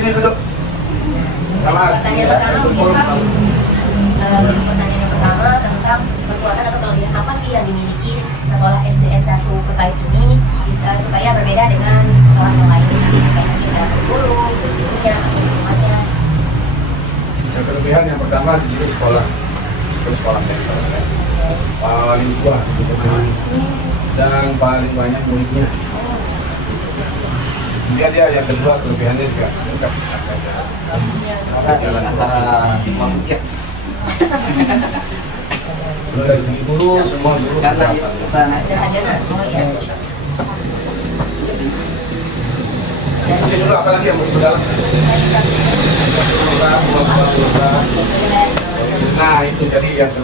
Sini duduk. Sama. Pertanyaan yang pertama tentang kekuatan atau kelebihan apa sih yang dimiliki sekolah SDN 1 Kekait ini supaya berbeda dengan sekolah yang lain, kayak bisa kurikulum, gurunya, lingkungannya. Yang kelebihan yang pertama di sini sekolah center ya. Paling tua dan paling banyak muridnya. Kemudian dia yang kedua kelebihannya juga dekat aksesnya. Jalan antara tiap. Dari segi guru semua guru masih dulu apa lagi yang mau dalam? Nah itu jadi yang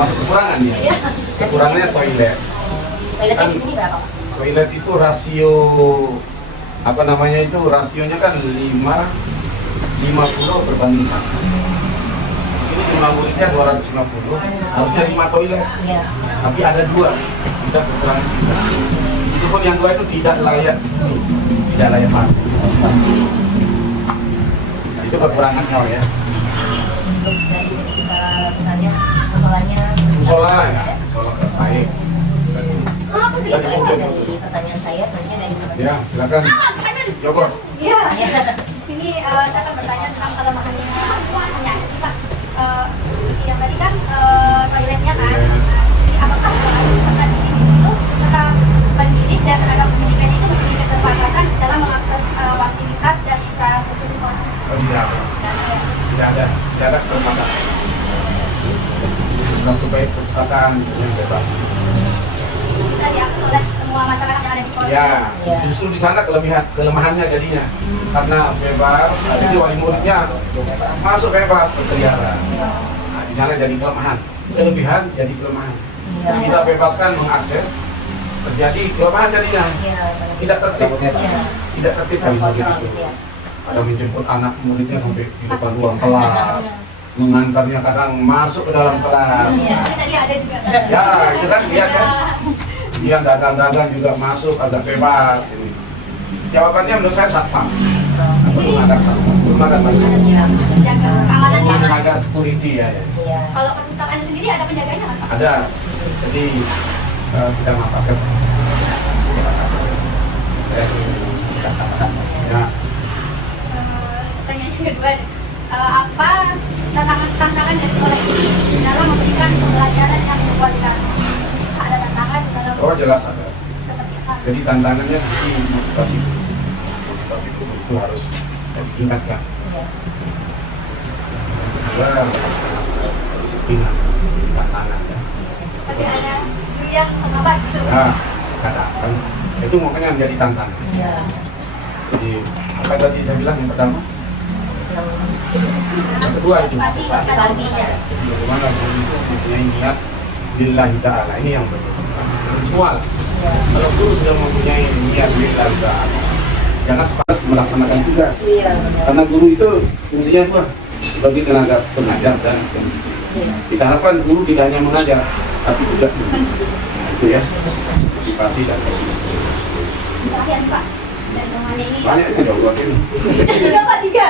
masuk kekurangan ya. Kekurangannya toilet. Toiletnya di sini berapa? Toilet itu rasio apa namanya itu rasionya kan 50 berbanding 1. Di sini jumlah muridnya 250, harusnya 5 toilet. Iya. Tapi ada 2, tidak kekurangan kita. Itu pun yang 2 itu tidak layak pakai. Itu kekurangannya ya. Untuk dari segi misalnya musolanya terbaik. Apa sih itu aja dari pertanyaan saya selanjutnya dari teman-teman. Ya, silakan. Joko. Iya. Sini saya akan bertanya tentang kelemahannya. Hanya sih Pak. Yang tadi kan toiletnya kan. Jadi apakah peserta didik itu peserta pendidik dan tenaga pendidikan itu memiliki keterbatasan dalam mengakses fasilitas dan infrastruktur sekolah? Oh, tidak ada keterbatasan. Satu baik perpustakaan yang bebas. Bisa diakses oleh semua masyarakat yang ada di sekolah. Ya, justru di sana kelemahannya jadinya karena bebas, jadi wali muridnya masuk bebas berkeliaran. Nah, di sana jadi kelemahan, kelebihan jadi kelemahan. Kita bebaskan mengakses, terjadi kelemahan jadinya. Tidak tertib, tidak tertib wali murid itu. Ada menjemput anak muridnya sampai di depan ruang kelas, mengantarnya kadang masuk ke dalam kelas. Tapi tadi ada juga. Ya, itu kan lihat kan. Dia dagang-dagang juga masuk agak bebas ini. Jawabannya menurut saya satpam. Belum ada satpam, belum ada satpam. Jaga keamanan ya. Tenaga security ya. Kalau perpustakaan sendiri ada penjaganya nggak Pak? Ada. Jadi kita manfaatkan. Ya. Pertanyaan yang kedua, apa tantangan dari sekolah ini dalam memberikan pembelajaran yang berkualitas? Ada tantangan dalam Oh jelas ada. seperti apa? Jadi tantangannya di motivasi itu harus ditingkatkan. Kedua, disiplinan, tantangan ya. Masih ada yang menghambat gitu. Ya, kadang itu makanya menjadi tantangan. Jadi apa tadi saya bilang yang pertama? Yang kedua itu Motivasinya. bagaimana guru itu mempunyai niat lillahi ta'ala, ini yang semua. Kalau guru sudah mempunyai niat lillahi ta'ala, jangan sepakat melaksanakan tugas. Karena guru itu fungsinya apa? Sebagai tenaga pengajar dan kita harapkan guru tidak hanya mengajar, tapi juga itu ya motivasi dan Terakhir Pak, dan temannya ini banyak itu dong ini. tiga Pak, tiga.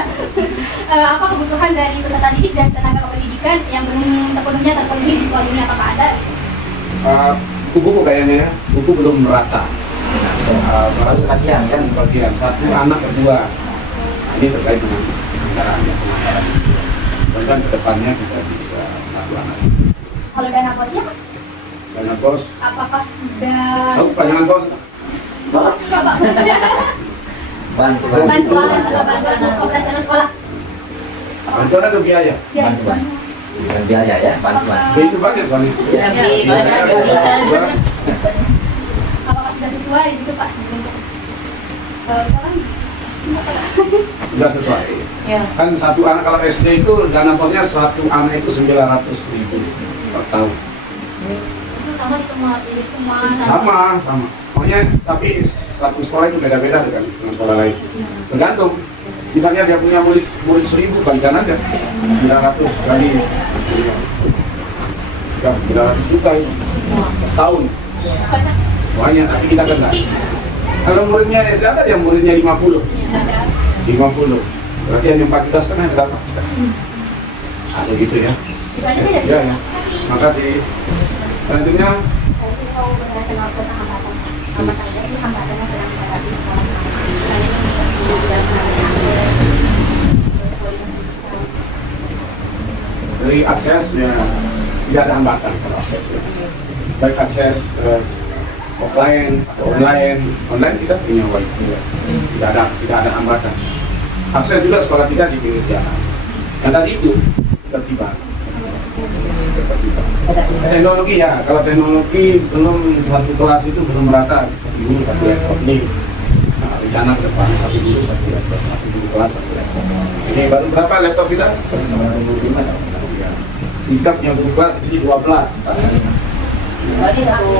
Apa kebutuhan dari peserta didik dan tenaga pendidikan yang belum sepenuhnya terpenuhi di sekolah ini, apakah ada? Buku kayaknya ya, buku belum merata. Baru sebagian kan, satu anak kedua. Nah, ini terkait dengan pengajaran. Dan kedepannya kita bisa satu anak. Kalau dana bosnya, Dana bos, apakah sudah? tahu panjangan bos? Bos juga Pak. Bantuan Bantuan operasional sekolah. Bantuan atau biaya? Ya, Bantuan. Bukan biaya ya, bantuan. Itu banyak soalnya. Apakah sudah sesuai gitu Pak? Sekarang Sudah sesuai. Kan satu anak kalau SD itu dana bosnya satu anak itu 900.000 per tahun. itu sama di semua Sama. Pokoknya tapi satu sekolah itu beda-beda dengan sekolah lain. Tergantung. Misalnya dia punya murid 1.000 balikan aja 900 kali 900 juta itu per tahun. Banyak, tapi kita kena. Kalau muridnya SD ada yang muridnya 50. Berarti hanya 14,5 berapa? Ada gitu ya. Itu aja sih dari Ya, ya. Makasih. Makasih. Selanjutnya, Saya sih mau berkaitan dengan hambatan. Apa saja sih hambatan yang sedang dihadapi sekolah selama ini? Misalnya yang seperti dalam penanganan akses, terus kualitas pendidikan. dari akses ya tidak ada hambatan kalau akses ya. Baik akses offline atau online kita punya wifi ya. Tidak ada hambatan. Akses juga sekolah kita di pinggir jalan. Yang tadi itu ketertiban. Teknologi ya, kalau teknologi belum satu kelas itu belum merata, satu guru satu laptop nih. Nah, rencana ke depan satu guru satu laptop, satu guru kelas satu laptop. Ini baru berapa laptop kita? 25. Kita punya guru kelas di sini 12. Berarti satu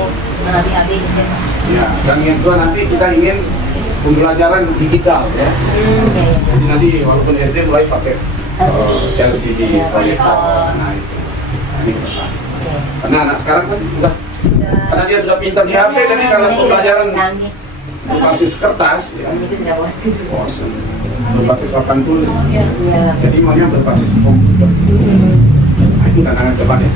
AB gitu. Ya, dan yang kedua nanti kita ingin pembelajaran digital ya. Jadi nanti walaupun SD mulai pakai LCD proyektor. Nah itu. Nah, ini pesan. Karena anak sekarang kan sudah karena dia sudah pintar di HP kan kalau pembelajaran berbasis kertas ya. Itu sudah Bosan. Berbasis papan tulis. Iya. Jadi maunya berbasis komputer. Nah itu tantangan depan ya.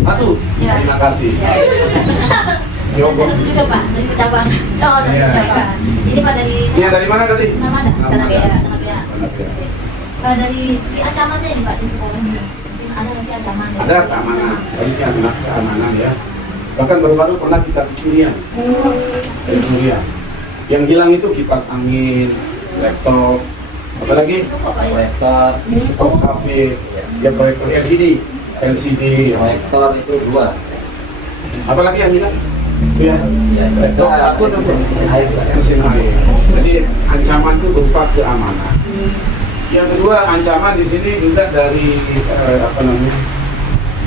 Satu. Terima kasih. Joko. Satu juga Pak, dari cabang. Oh, dari Iya. cabang. Jadi Pak dari Ini dari mana tadi? Namada. Tanah Beda. Dari ancamannya nih Pak di sekolah ini. Ada nggak sih ancaman? Ada keamanan, baiknya adalah keamanan ya. Bahkan baru-baru pernah kita pencurian dari Suriah. Yang hilang itu kipas angin, laptop, apalagi Itu kok Pak ya? Proyektor, oh kafe, ya proyektor LCD, proyektor itu 2. apalagi yang hilang? Itu ya, Ya, laptop satu dan mesin air juga. mesin air. Jadi ancaman itu berupa keamanan. Yang kedua ancaman di sini juga dari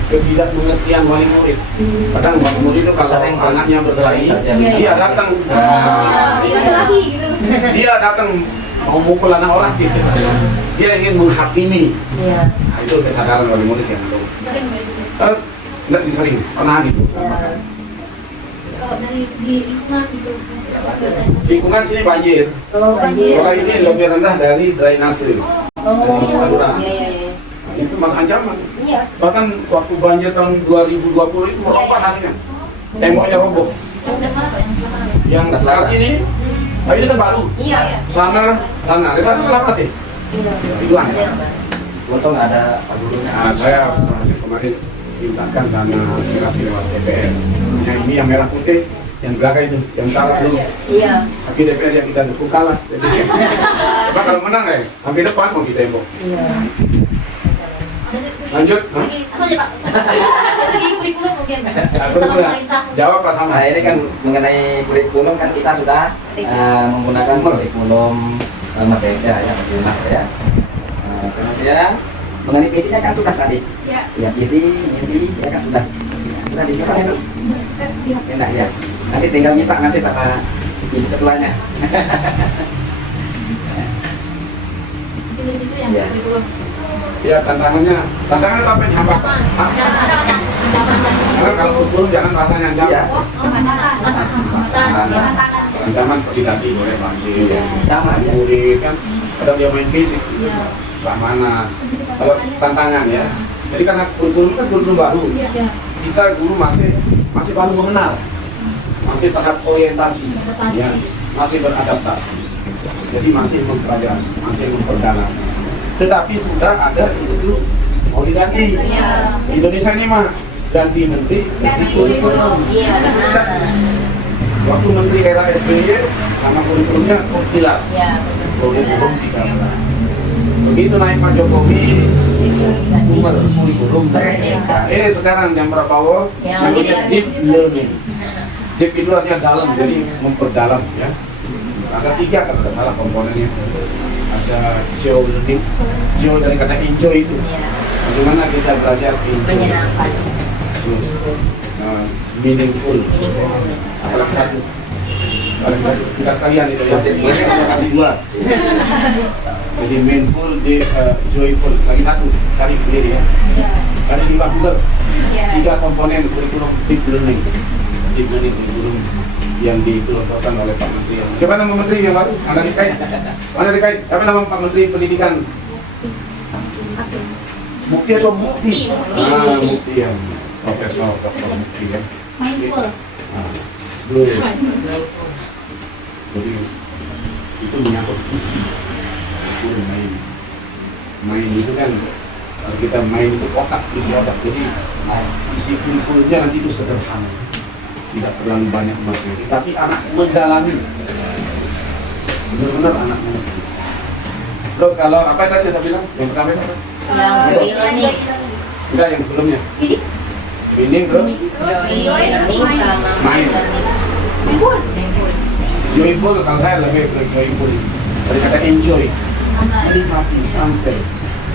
ketidakmengertian wali murid. Kadang wali murid itu kalau Sering, Pak. anaknya bersaing, Sering terjadi. dia datang, Iya, itu lagi gitu. dia datang mau mukul anak orang gitu. Dia ingin menghakimi. Iya. Nah, itu kesadaran wali murid yang perlu. Sering Pak itu. Enggak sih sering, pernah gitu. Terus kalau dari segi lingkungan gitu. Lingkungan sini banjir. Oh, banjir. Sekolah ini lebih rendah dari drainase. Oh, Dari saluran. iya. Nah, itu mas ancaman. Iya. Bahkan waktu banjir tahun 2020 itu apa harinya? Temboknya roboh. Yang udah mana Pak? Yang sebelah mana? Yang sebelah sini, tapi ini kan baru. Iya. Sana. Di sana kenapa sih? Iya. Itu aja. Untung ada Pak Gurunya. Nah, saya berhasil kemarin mintakan dana aspirasi lewat DPR. Yang ini yang merah putih, yang belakang itu, yang kalah belum. Iya. Tapi DPR yang kita dukung kalah. Jadi, coba kalau menang ya, sampai depan mau kita tembok. Iya. Lanjut. Segi, apa aja Pak? Segi kurikulum mungkin Pak. Aku Utama udah pemerintah. jawab Pak sama. Nah ini kan mengenai kurikulum kan kita sudah menggunakan kurikulum merdeka ya, Pak ya. Kemudian mengenai visinya kan sudah tadi. Ya. Ya visi, misi ya kan sudah disiapkan itu. Enak ya. Nanti tinggal minta nanti sama ibu ketuanya. Dari situ yang Iya. kurikulum. Ya tantangannya apa yang hambatan? Ancaman. Hah? Ada nggak sih ancaman yang Karena kalau kurikulum jangan rasanya Iya. ancaman. Tantangan. Ancaman seperti tadi boleh banjir, Sama ya. murid kan, kadang dia main fisik, keamanan. Kalau tantangan ya. Jadi karena kurikulum kan kurikulum baru, Iya. kita guru masih baru mengenal, masih tahap orientasi, ya, masih beradaptasi. Jadi masih mempelajari, masih memperdalam. Tetapi sudah ada isu mau diganti. Indonesia ini mah ganti menteri, ganti kurikulum. Iya, benar. Waktu menteri era SBY sama kurikulumnya jelas. Iya. Kurikulum 13. Begitu naik Pak Jokowi, nomor kurikulum merdeka. Sekarang yang Prabowo namanya deep learning. Deep itu artinya dalam, jadi memperdalam ya. Ada 3 kalau tidak salah komponennya. Ada geo learning, geo dari kata enjoy itu. Iya. Bagaimana kita belajar enjoy, Menyenangkan. terus meaningful. Apalagi satu. Kita sekalian itu ya. Mereka kita kasih 2. Jadi meaningful, joyful. Lagi 1. Cari sendiri ya. Cari di Google. 3 komponen kurikulum deep learning. tertibnya nih kurikulum yang dikeluarkan oleh Pak Menteri. Siapa nama Menteri yang baru? Anda dikait? Mana dikait? Apa nama Pak Menteri Pendidikan? Mukti atau Mukti? Ah, Mukti yang Profesor Dr. Mukti ya. Mindful. Dulu. Jadi itu menyangkut isi. Itu main itu kan kalau kita main itu otak, isi otak. Jadi isi kurikulumnya nanti itu sederhana, tidak terlalu banyak materi, tapi anak mendalami, benar-benar anak mendalami. Terus kalau apa tadi saya bilang yang pertama itu apa? Yang e-learning. Enggak, yang sebelumnya Ini ini terus Learning sama Main. learning. mindful. joyful. Kalau saya lebih ke joyful dari kata enjoy, menikmati santai,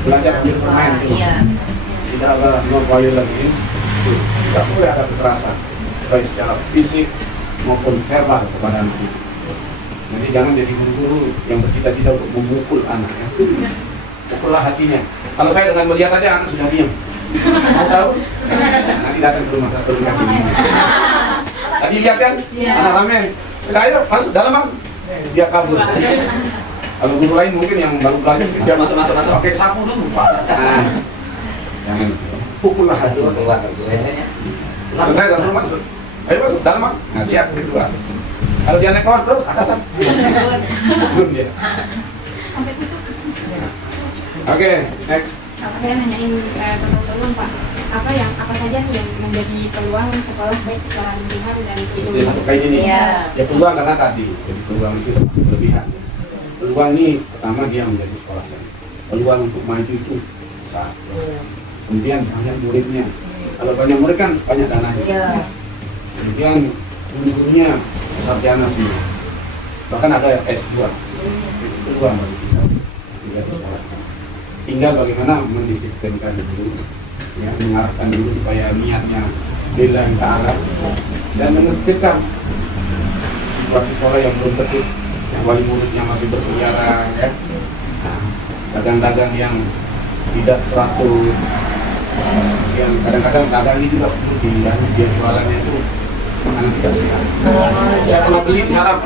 belajar sambil bermain itu. Iya. Tidak ada no violence ini, tidak boleh ada kekerasan baik secara fisik maupun verbal kepada anak itu. Jadi jangan jadi guru-guru yang bercita-cita untuk memukul anak ya. Pukullah hatinya. Kalau saya dengan melihat aja anak sudah diam. Mau tahu? Nanti datang ke rumah satu kaki. Tadi lihat kan? Anak ramen. Udah ayo masuk dalam bang. Dia kabur. Kalau guru lain mungkin yang baru belajar dia masuk. Pakai sapu dulu pak. Nah, jangan pukullah Hasil hati. keluar keluarnya. Kalau saya langsung masuk. Ayo masuk dalam bang. Nah lihat kedua. Kalau dia naik pohon terus atasan. Belum dia. Sampai tutup. Oke, next. Saya nanyain tentang peluang Pak. Apa saja nih yang menjadi peluang sekolah baik secara lingkungan dan Istilah satu kayak gini. Iya. Ya peluang karena tadi, jadi peluang itu berlebihan. Peluang ini pertama dia menjadi sekolah seni. Peluang untuk maju itu besar. Kemudian banyak muridnya. Kalau banyak murid kan banyak dananya. Iya. Kemudian guru-gurunya sarjana semua. Bahkan ada yang S2. Itu peluang bagi kita. Tidak di sekolah. Tinggal bagaimana mendisiplinkan dulu, ya, mengarahkan dulu supaya niatnya lillahi ta'ala dan menertibkan situasi sekolah yang belum tertib, yang wali muridnya masih berkeliaran, ya. Nah, dagang-dagang yang tidak teratur, yang kadang-kadang dagang ini juga perlu dia jualannya itu makanan tidak sehat. Saya pernah beli di sana,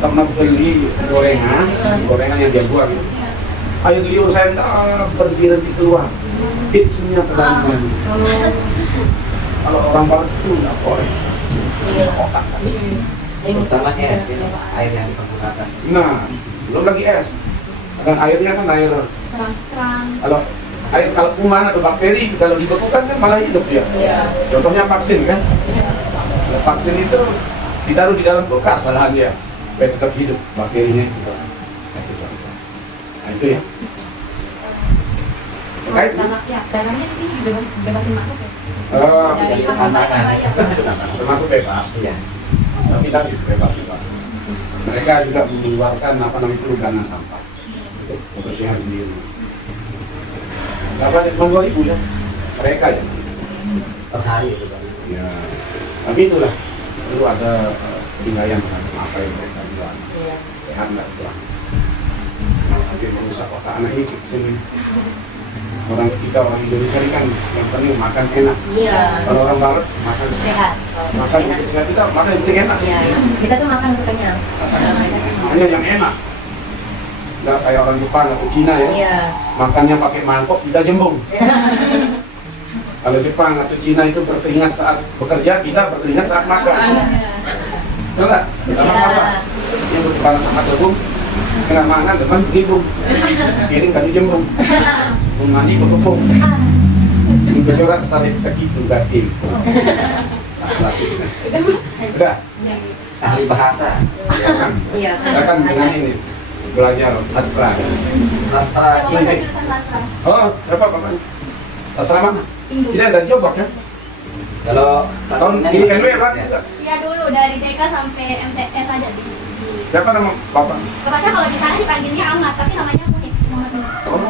pernah beli gorengan yang dia buat gitu. Air liur saya tak berhenti keluar, hitsnya terlalu banyak. Kalau orang barat itu nggak boleh, otak. Terutama es ini air yang dipergunakan. Nah, belum lagi es. Dan airnya kan air. terang-terang. Kalau kuman atau bakteri kalau dibekukan kan malah hidup dia. Contohnya vaksin kan. Nah, vaksin itu ditaruh di dalam kulkas malahan dia supaya tetap hidup bakterinya itu. Nah, itu ya. Terkait Dagangnya di sini juga bebasin masuk ya. Jadi tantangan. termasuk bebas, Iya. tapi tidak sih bebas juga. Mereka juga mengeluarkan itu dana sampah untuk kebersihan sendiri. Berapa? Cuma 2.000 ya. Mereka ya. Per hari itu Pak. Ya. Tapi itulah perlu ada penilaian terhadap apa yang mereka jual. Sehat nggak jual. Nanti merusak otak anak ini sini. Orang kita orang Indonesia ini kan yang penting makan enak. Iya. Kalau orang Barat makan Sehat. makan untuk sehat, kita makan yang penting enak. Iya. Kita tuh makan untuk kenyang. Hanya yang enak. Nggak kayak orang Jepang atau Cina ya. Iya. Makannya pakai mangkok tidak jembung. Kalau Jepang atau Cina itu berkeringat saat bekerja, kita berkeringat saat makan. Betul nggak? Kita masak. Yang berkepala sama gebung, kena mangan depan gibung, piring kali jembung, mandi berkepung. Ini berjorak salib kaki juga tipu. Udah. Ahli bahasa. Ya kan? Iya. Kita kan dengan ini belajar sastra. Sastra Inggris. Oh, siapa Bapak? Sastra mana? Tidak ada Jombang ya? Kalau Tahun ini NW kan? Ya dulu dari TK sampai MTS aja di. Siapa nama Bapak? Bapaknya kalau di sana dipanggilnya Ahmad, tapi namanya Munif. Muhammad Munif. Oh.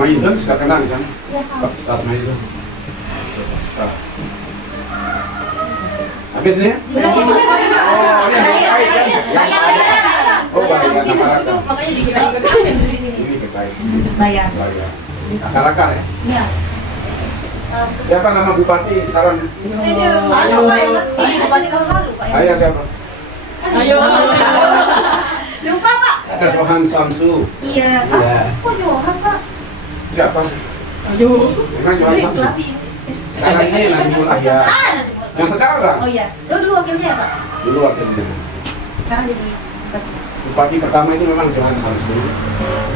Maizun sudah kenal di sana? Iya, tahu. Ustaz Maizun. Ustaz. Habis nih ya? Belum. Oh, ini terkait kan? Oh, banyak nama raka. Makanya dikira ikut di sini. Ini terkait. Bayar. Bayar. Akar-akar ya? Iya. Siapa nama bupati sekarang? Aduh, Pak, yang penting bupati tahun lalu, Pak. Ayah siapa? Ayo. Lupa, Pak. Johan Samsu. Iya. Iya. Kok Johan, Pak? Siapa? Ayo. Memang Johan Samsu. Sekarang ini Najmul Ahyar. Yang sekarang? Oh iya. Dulu wakilnya ya, Pak? Dulu wakilnya. Sekarang jadi Bupati pertama itu memang Johan Samsu.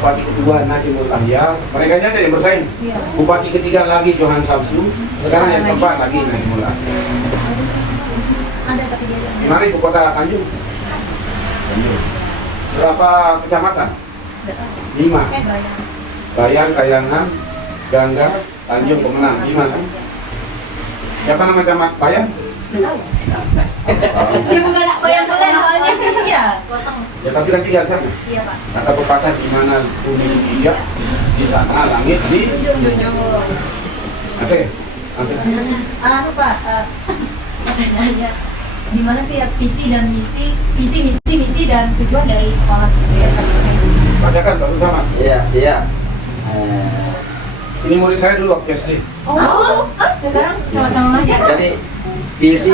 Bupati kedua Najmul Ahyar. Mereka aja yang bersaing. iya. Bupati ketiga lagi Johan Samsu. Sekarang yang keempat lagi Najmul Ahyar. Ada tapi dia. Di mana ibu kota Tanjung? Tanjung. Berapa kecamatan? 5. Bayan, Kayangan, Gangga, Tanjung, Pemenang. 5 kan? Siapa nama camat Bayan? Dia bukan anak bayar soleh soalnya. Iya. Ya tapi kan tinggal sana. Iya, Pak. Kata pepatah di mana bumi tidak, di sana langit di. Oke. Langsung. Anu, Pak, nanya di mana sih ya visi dan misi dan tujuan dari sekolah gitu ya? Bacakan sama. Iya, siap. Ini murid saya dulu waktu SD. Oh, sekarang sama-sama aja. Jadi visi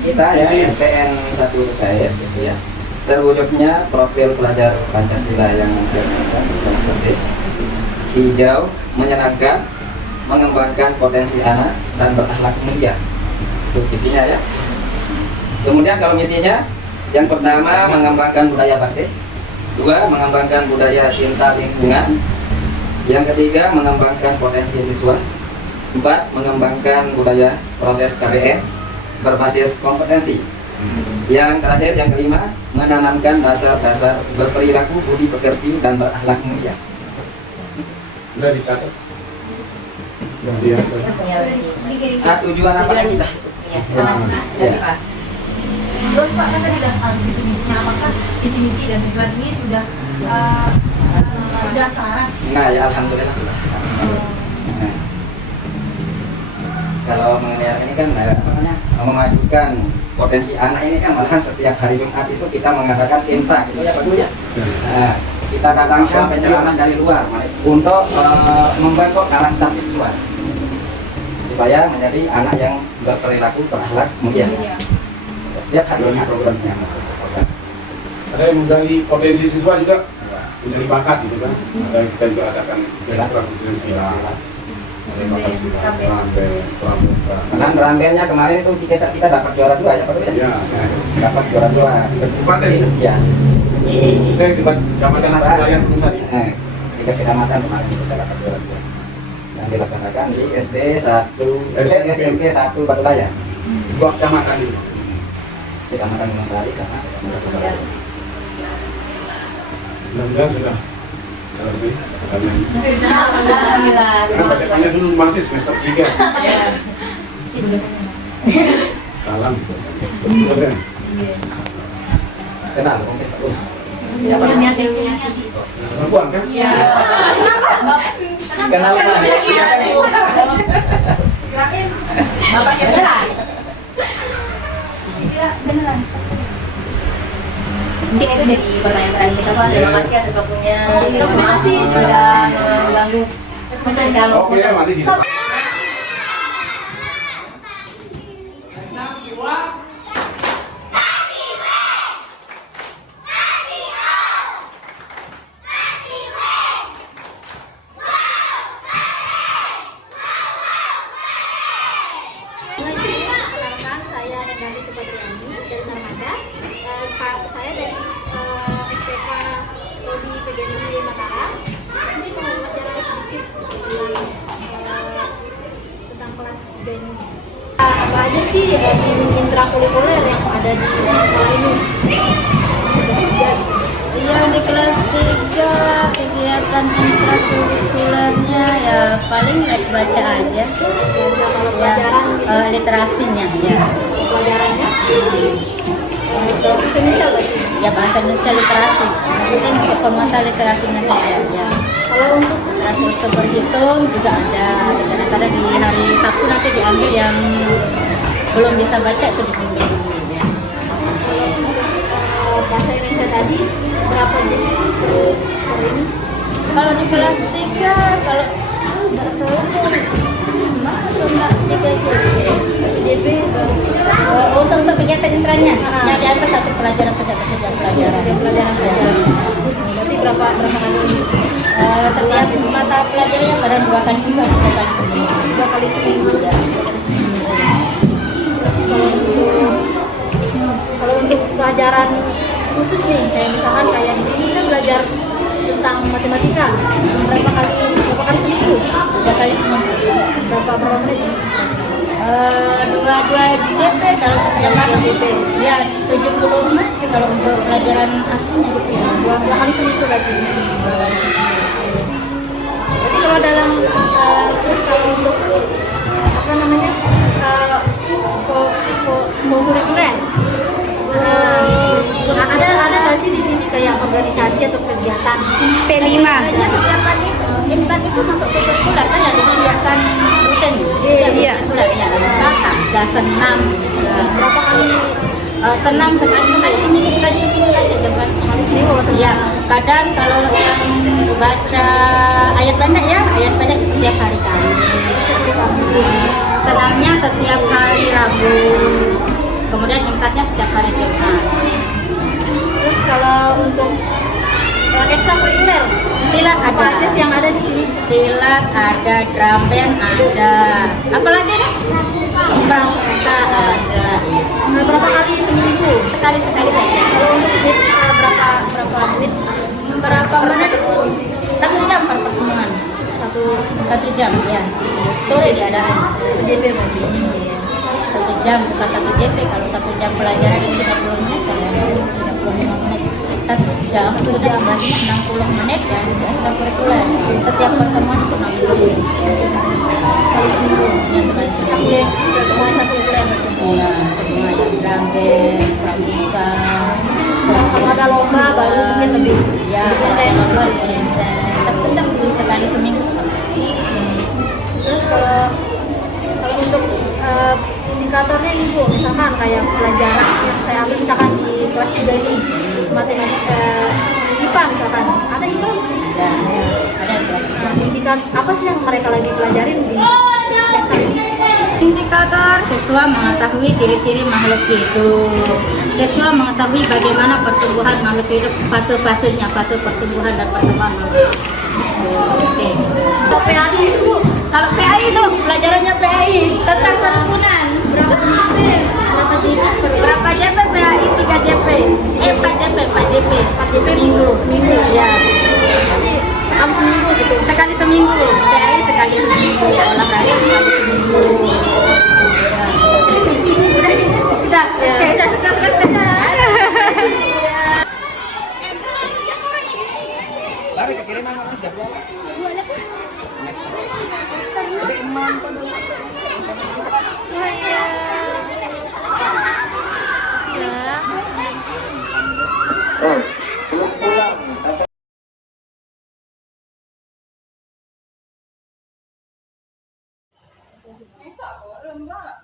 kita ya Visi. STN 1 UKS gitu ya. Terwujudnya profil pelajar Pancasila yang bersih, hijau, menyenangkan, mengembangkan potensi anak dan berakhlak mulia. Itu visinya ya. Kemudian kalau misinya, yang pertama mengembangkan budaya bersih, 2 mengembangkan budaya cinta lingkungan, yang ketiga mengembangkan potensi siswa, 4 mengembangkan budaya proses KBM berbasis kompetensi, yang terakhir yang kelima menanamkan dasar-dasar berperilaku budi pekerti dan berakhlak mulia. Udah dicatat. Udah dia. Tujuan apa sih dah? Iya, selamat. Terima kasih, Pak. Terus Pak, kan tadi udah visi-misinya, apakah visi-misi dan tujuan ini sudah selaras? Nah ya alhamdulillah sudah. Nah, kalau mengenai ini kan apa namanya memajukan potensi anak ini kan malahan setiap hari Jumat itu kita mengadakan imta gitu ya Pak Dulu ya. Nah, kita datangkan penceramah dari luar untuk membentuk karakter siswa supaya menjadi anak yang berperilaku berakhlak mulia. Setiap hari Dari Jumat programnya. Ada yang menggali potensi siswa juga mencari bakat gitu kan. Ada yang kita juga adakan ekstra silat. Ada bakat silat, rambe, pramuka. Kan rambennya kemarin itu kita dapat juara 2 ya Pak Dulu ya. Ya, Dapat juara 2. Kabupaten itu. Ya. Kita yang dekat Kecamatan Pelayan Pusat. Tiga kecamatan kemarin kita dapat juara 2 yang dilaksanakan di SD 1 SMP 1 Batu Laya, 2 kecamatan ini. Kecamatan Gunung Sari sama Kecamatan Batu Laya. Mudah-mudahan sudah selesai. Alhamdulillah. Karena bacaannya dulu masih semester 3. Salam. Dosen. Kenal mungkin Pak Dulu. Siapa yang Perempuan kan? Iya. Kenal kan? Kirain bapaknya beneran. Tidak beneran. Mungkin itu jadi pertanyaan kita, Pak. Terima kasih atas waktunya. Terima kasih juga. Sudah mengganggu. Oke, mari di depan. Perkenalkan, saya Endari Supatriani dari Narmada. Saya dari SPK Prodi PGRI Mataram. Ini mau bicara sedikit tentang kelas 3 ini. Apa aja sih intrakurikuler yang ada di sekolah ini? Iya, di kelas 3 kegiatan intrakurikulernya ya paling les baca aja. Kalau Ya, pelajaran gitu, literasinya ya. pelajarannya untuk bahasa Indonesia berarti. Ya bahasa Indonesia literasi. Penting untuk penguasaan literasinya saja ya. Kalau untuk Literasi untuk berhitung juga ada. Kadang-kadang di hari Sabtu nanti diambil yang belum bisa baca itu diambil dulu ya. bahasa Indonesia tadi berapa jenis per ini? Kalau di kelas 3 kalau nggak salah tuh JP untuk kegiatan intranya yang diambil satu pelajaran saja, satu jam pelajaran. Berarti berapa kali? Setiap mata pelajarannya kadang 2 kali seminggu, 3 kali seminggu. 2 kali seminggu. Ya. Kalau untuk pelajaran khusus nih, kayak misalkan kayak di sini kan belajar tentang matematika. Berapa kali seminggu? 3 kali seminggu. Berapa menit? 2 JP kalau setiap JP. Ya 70 menit sih kalau untuk pelajaran aslinya gitu ya. 2 kali seminggu berarti. Berarti kalau dalam terus kalau untuk apa namanya kurikuler, ada nggak sih di sini kayak organisasi atau kegiatan P5. Setiap pagi imtak itu masuk ke kurikuler kan ya dengan kegiatan rutin. Iya. Kurikuler ya. Ada senam. berapa kali Senam sekali seminggu saja sekali seminggu ya. Kadang kalau yang baca ayat pendek ya, ayat pendek setiap hari Kamis. Senamnya setiap hari Rabu. Kemudian imtaknya setiap hari Jumat. terus kalau untuk ekstrakurikuler Silat apa ada. aja sih yang ada di sini? Silat ada, drum band ada. Apalagi nih? Pramuka ada. Berapa kali seminggu? Sekali saja. Kalau untuk berapa menit? Berapa menit? 1 jam per pertemuan. Satu jam ya. Sore diadakan. JP berarti. 1 jam bukan 1 JP. Kalau 1 jam pelajaran itu 30 menit kan ya. 35 menit. 1 jam sudah berarti 60 menit ya. Ekstrakurikuler. Setiap pertemuan itu 60 menit. Kali seminggu. Ya sekali seminggu. Semua ekstrakurikuler. Iya, semua yang drum band, pramuka. Kalau ada lomba baru mungkin lebih. Ya, kalau lomba lebih intens. Tetap sekali seminggu. Terus kalau untuk indikatornya nih Bu, misalkan kayak pelajaran yang saya ambil misalkan di kelas 3 ini matematika IPA misalkan, ada IPA? Ada yang kelas Nah, indikator apa sih yang mereka lagi pelajarin di semester ini? Indikator siswa mengetahui ciri-ciri makhluk hidup. Siswa mengetahui bagaimana pertumbuhan makhluk hidup, fase-fasenya, fase pertumbuhan dan perkembangan makhluk hidup. Oke. Kalau PAI itu Bu, Kalau PAI itu pelajarannya PAI tentang kerukunan. berapa sih? Berapa JP PAI? 3 JP. 4 JP seminggu. Ya. Jadi sekali seminggu gitu. Sekali seminggu. PAI sekali seminggu. Olahraga sekali seminggu. Udah. Oke, udah suka. Lari ke kiri mana? Jadwal. Bisa kok, lembak.